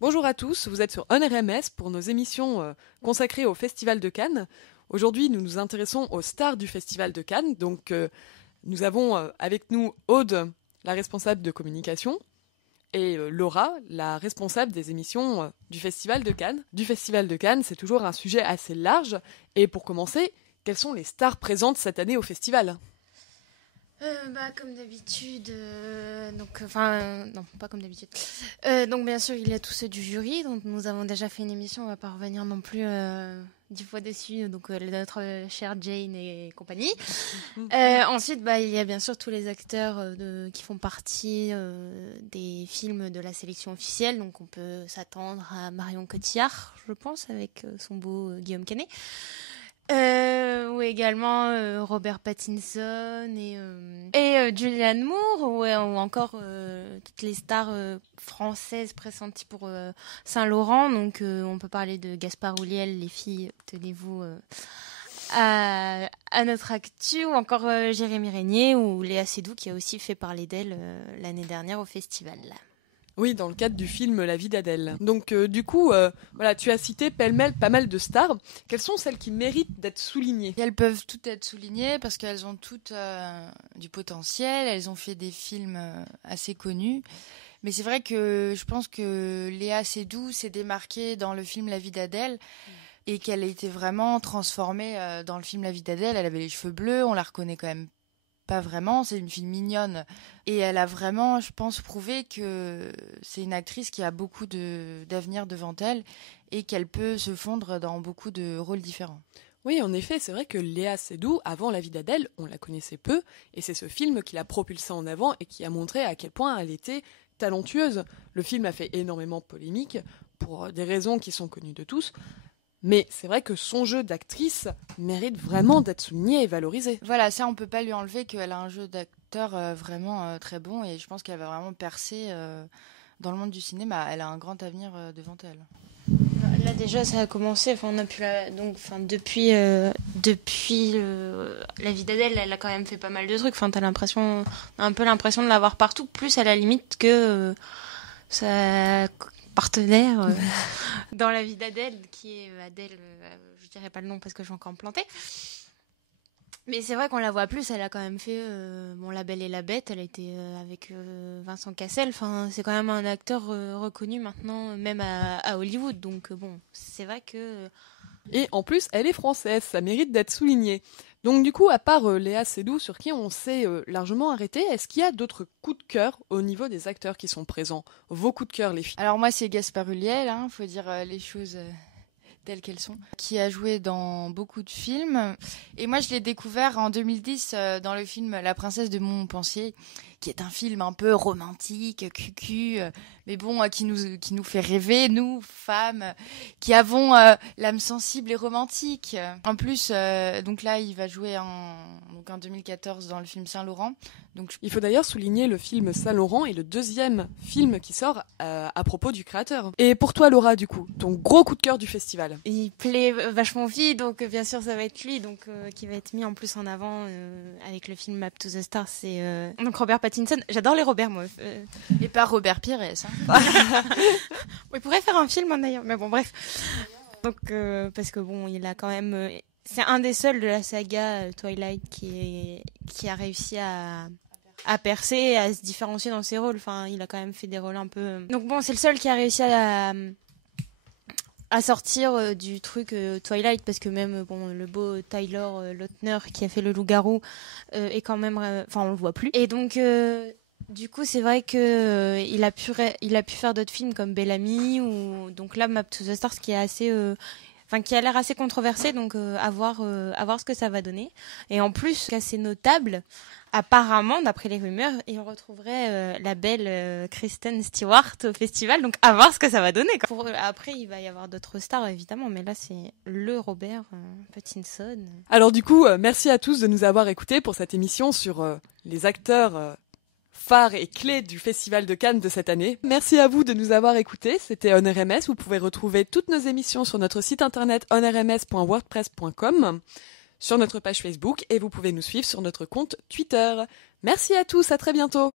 Bonjour à tous, vous êtes sur OnRMS pour nos émissions consacrées au Festival de Cannes. Aujourd'hui, nous nous intéressons aux stars du Festival de Cannes. Donc, nous avons avec nous Aude, la responsable de communication, et Laura, la responsable des émissions du Festival de Cannes. Du Festival de Cannes, c'est toujours un sujet assez large. Et pour commencer, quelles sont les stars présentes cette année au festival ? Comme d'habitude, non, pas comme d'habitude. Donc, bien sûr, il y a tous ceux du jury, dont nous avons déjà fait une émission, on va pas revenir non plus 10 fois dessus, donc notre chère Jane et compagnie. Ensuite, il y a bien sûr tous les acteurs qui font partie des films de la sélection officielle, donc on peut s'attendre à Marion Cotillard, je pense, avec son beau Guillaume Canet. Ou également Robert Pattinson et Julianne Moore ou encore toutes les stars françaises pressenties pour Saint-Laurent. Donc on peut parler de Gaspard Ulliel, les filles, tenez-vous à notre actu, ou encore Jérémy Régnier ou Léa Seydoux qui a aussi fait parler d'elle l'année dernière au festival. Oui, dans le cadre du film La vie d'Adèle. Donc du coup, tu as cité pêle-mêle pas mal de stars. Quelles sont celles qui méritent d'être soulignées ? Elles peuvent toutes être soulignées parce qu'elles ont toutes du potentiel. Elles ont fait des films assez connus. Mais c'est vrai que je pense que Léa Seydoux s'est démarquée dans le film La vie d'Adèle et qu'elle a été vraiment transformée dans le film La vie d'Adèle. Elle avait les cheveux bleus, on la reconnaît quand même pas vraiment, c'est une fille mignonne. Et elle a vraiment, je pense, prouvé que c'est une actrice qui a beaucoup d'avenir devant elle et qu'elle peut se fondre dans beaucoup de rôles différents. Oui, en effet, c'est vrai que Léa Seydoux, avant La vie d'Adèle, on la connaissait peu, et c'est ce film qui l'a propulsée en avant et qui a montré à quel point elle était talentueuse. Le film a fait énormément polémique, pour des raisons qui sont connues de tous, mais c'est vrai que son jeu d'actrice mérite vraiment d'être souligné et valorisé. Voilà, ça on peut pas lui enlever qu'elle a un jeu d'acteur vraiment très bon, et je pense qu'elle va vraiment percer dans le monde du cinéma. Elle a un grand avenir devant elle. Là déjà ça a commencé, on a pu depuis La vie d'Adèle, elle a quand même fait pas mal de trucs. T'as un peu l'impression de la voir partout, plus à la limite que sa partenaire dans La vie d'Adèle, qui est Adèle, je dirais pas le nom parce que je vais encore me planter. Mais c'est vrai qu'on la voit plus, elle a quand même fait La Belle et la Bête, elle a été avec Vincent Cassel, c'est quand même un acteur reconnu maintenant, même à Hollywood, donc c'est vrai que... Et en plus, elle est française, ça mérite d'être souligné. Donc du coup, à part Léa Seydoux, sur qui on s'est largement arrêté, est-ce qu'il y a d'autres coups de cœur au niveau des acteurs qui sont présents ? Vos coups de cœur, les filles. Alors moi, c'est Gaspard Ulliel, faut dire les choses... telles qu'elles sont, qui a joué dans beaucoup de films. Et moi, je l'ai découvert en 2010 dans le film La princesse de Montpensier, qui est un film un peu romantique, cucu, mais qui nous fait rêver, nous, femmes, qui avons l'âme sensible et romantique. En plus, donc là, il va jouer en 2014 dans le film Saint-Laurent. Donc, il faut d'ailleurs souligner le film Saint-Laurent est le deuxième film qui sort à propos du créateur. Et pour toi, Laura, du coup, ton gros coup de cœur du festival ? Il plaît vachement aux filles, donc bien sûr ça va être lui, donc qui va être mis en plus en avant avec le film Map to the Stars. C'est donc Robert Pattinson. J'adore les Robert, moi. Et pas Robert Pires. Il pourrait faire un film d'ailleurs, mais bon bref. Donc parce que il a quand même. C'est un des seuls de la saga Twilight qui a réussi à percer, à se différencier dans ses rôles. Il a quand même fait des rôles un peu... Donc c'est le seul qui a réussi à sortir du truc Twilight, parce que même le beau Tyler Lautner qui a fait le loup-garou est quand même... on le voit plus. Et donc... du coup, c'est vrai que il a pu faire d'autres films comme Bellamy ou donc là Map to the Stars qui est assez qui a l'air assez controversé, donc à voir ce que ça va donner. Et en plus, assez notable, apparemment, d'après les rumeurs, il retrouverait la belle Kristen Stewart au festival, donc à voir ce que ça va donner. Après, il va y avoir d'autres stars, évidemment, mais là, c'est le Robert Pattinson. Alors du coup, merci à tous de nous avoir écoutés pour cette émission sur les acteurs phares et clés du Festival de Cannes de cette année. Merci à vous de nous avoir écoutés, c'était OnRMS. Vous pouvez retrouver toutes nos émissions sur notre site internet onrms.wordpress.com, sur notre page Facebook, et vous pouvez nous suivre sur notre compte Twitter. Merci à tous, à très bientôt.